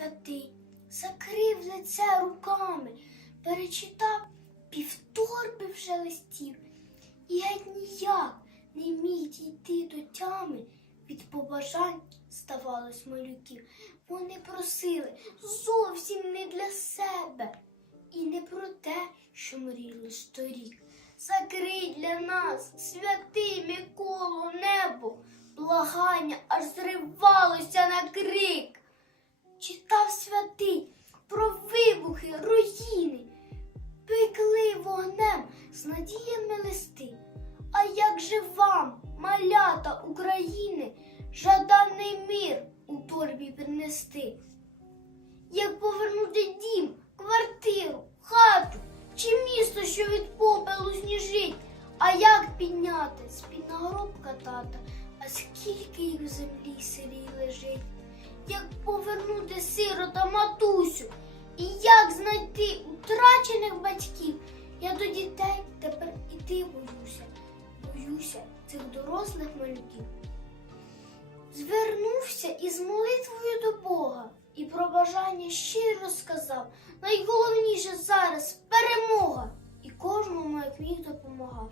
святий, закрив лице руками, перечитав півторби вже листів, і геть ніяк не міг дійти до тями. Від побажань ставалось малюків. Вони просили зовсім не для себе і не про те, що мріяли торік. Закрий для нас, святий Миколу, небо, благання аж зривалося на з надіями листи. А як же вам, малята України, жаданий мир у торбі принести? Як повернути дім, квартиру, хату чи місто, що від попелу сніжить? А як підняти з-під тата, а скільки їх в землі сирій лежить? Як повернути сирота матусю? І як знайти тепер боюся, боюся цих дорослих малюків. Звернувся із молитвою до Бога і про бажання щиро сказав. Найголовніше зараз перемога, і кожному як міг допомагав.